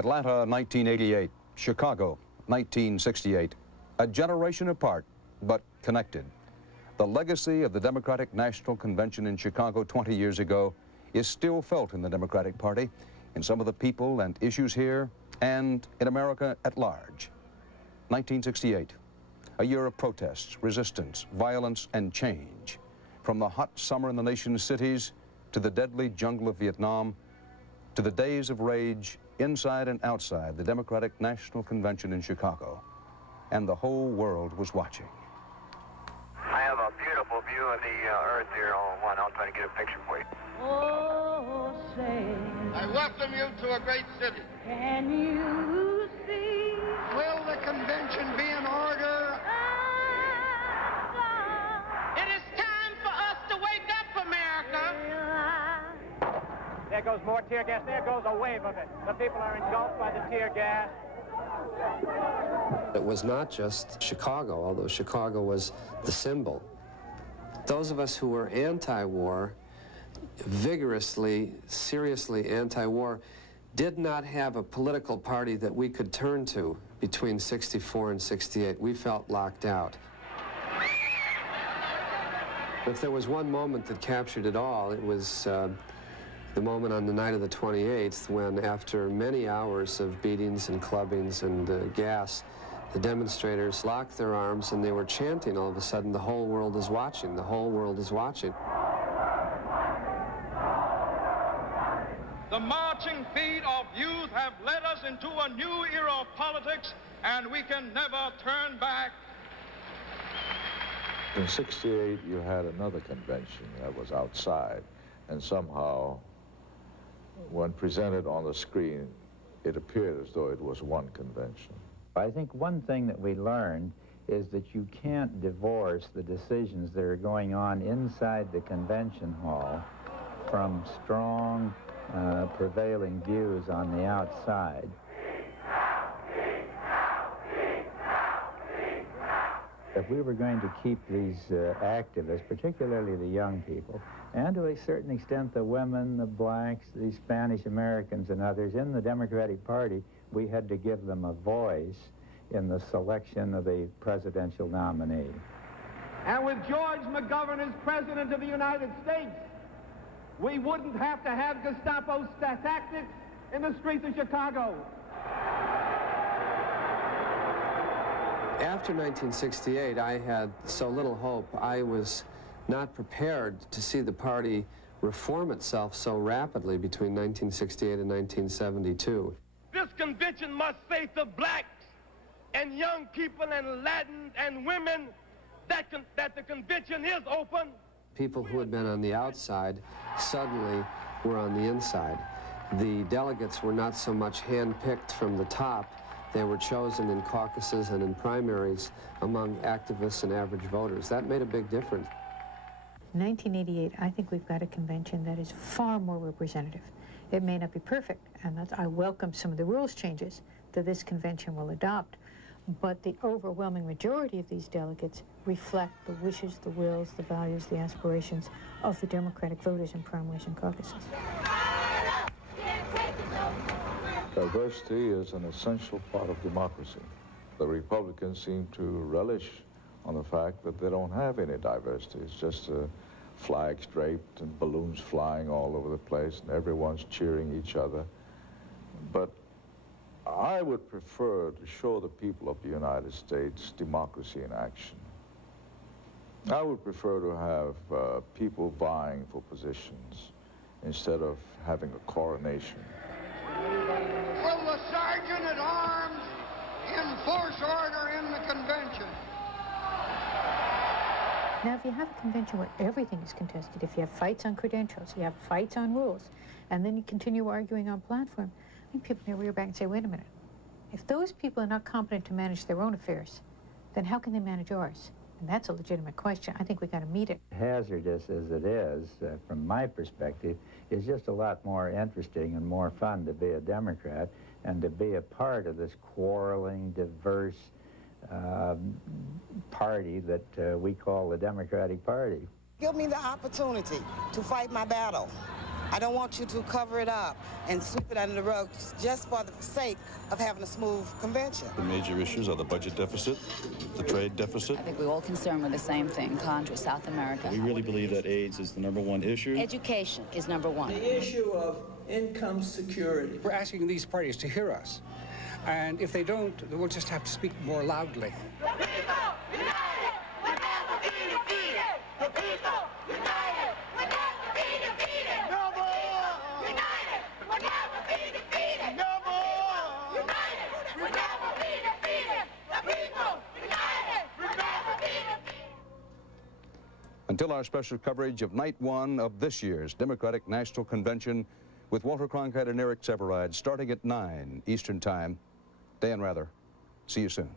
Atlanta, 1988. Chicago, 1968. A generation apart, but connected. The legacy of the Democratic National Convention in Chicago 20 years ago is still felt in the Democratic Party, in some of the people and issues here, and in America at large. 1968, a year of protests, resistance, violence, and change. From the hot summer in the nation's cities, to the deadly jungle of Vietnam, to the days of rage inside and outside the Democratic National Convention in Chicago. And the whole world was watching. I have a beautiful view of the earth here on one. I'll try to get a picture for you. Oh, say, I welcome you to a great city. can you see? Will the convention be in order? It is time for us to wake up, America. There goes more tear gas. There goes a wave of it. The people are engulfed by the tear gas. It was not just Chicago, although Chicago was the symbol. Those of us who were anti-war, vigorously, seriously anti-war, did not have a political party that we could turn to between 64 and 68. We felt locked out. If there was one moment that captured it all, it was the moment on the night of the 28th when, after many hours of beatings and clubbings and gas, the demonstrators locked their arms and they were chanting all of a sudden, "The whole world is watching, the whole world is watching." The marching feet of youth have led us into a new era of politics, and we can never turn back. In '68, you had another convention that was outside, and somehow, when presented on the screen, it appeared as though it was one convention. I think one thing that we learned is that you can't divorce the decisions that are going on inside the convention hall from strong prevailing views on the outside. If we were going to keep these activists, particularly the young people, and to a certain extent the women, the blacks, the Spanish Americans and others in the Democratic Party, we had to give them a voice in the selection of the presidential nominee. And with George McGovern as President of the United States, we wouldn't have to have Gestapo tactics in the streets of Chicago. After 1968, I had so little hope. I was not prepared to see the party reform itself so rapidly between 1968 and 1972. This convention must say to blacks and young people and Latin and women that the convention is open. People who had been on the outside suddenly were on the inside. The delegates were not so much hand-picked from the top. They were chosen in caucuses and in primaries among activists and average voters. That made a big difference. 1988, I think we've got a convention that is far more representative. It may not be perfect, and I welcome some of the rules changes that this convention will adopt, but the overwhelming majority of these delegates reflect the wishes, the wills, the values, the aspirations of the Democratic voters in primaries and caucuses. Diversity is an essential part of democracy. The Republicans seem to relish on the fact that they don't have any diversity. It's just flags draped and balloons flying all over the place, and everyone's cheering each other. But I would prefer to show the people of the United States democracy in action. I would prefer to have people vying for positions instead of having a coronation. Will the Sergeant at Arms enforce order in the convention? Now, if you have a convention where everything is contested, if you have fights on credentials, you have fights on rules, and then you continue arguing on platform, I think people can rear back and say, wait a minute, if those people are not competent to manage their own affairs, then how can they manage ours? And that's a legitimate question. I think we've got to meet it. Hazardous as it is, from my perspective, is just a lot more interesting and more fun to be a Democrat and to be a part of this quarreling, diverse party that we call the Democratic Party. Give me the opportunity to fight my battle. I don't want you to cover it up and sweep it under the rug just for the sake of having a smooth convention. The major issues are the budget deficit, the trade deficit. I think we're all concerned with the same thing, Contra, South America. We really believe that AIDS is the #1 issue. Education is #1. The issue of income security. We're asking these parties to hear us. And if they don't, we'll just have to speak more loudly. The people united will never be defeated. The people united will never be defeated. No more. United will never be defeated. No more. United will never be defeated. The people united will never be defeated. Until our special coverage of Night 1 of this year's Democratic National Convention with Walter Cronkite and Eric Sevareid starting at 9 Eastern Time. Dan Rather, see you soon.